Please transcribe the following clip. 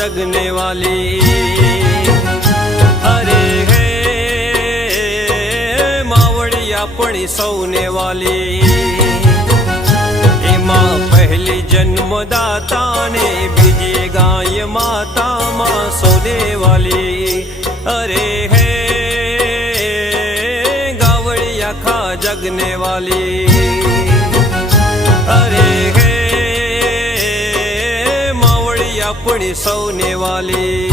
जगने वाली। अरे हे मावड़ी अपनी सौने वाली। एमा पहली जन्मदाता ने बीजे गाय माता मां सोने वाली। अरे हे गावड़ी आखा जगने वाली। अरे हे मावड़ी अपनी सौने वाली।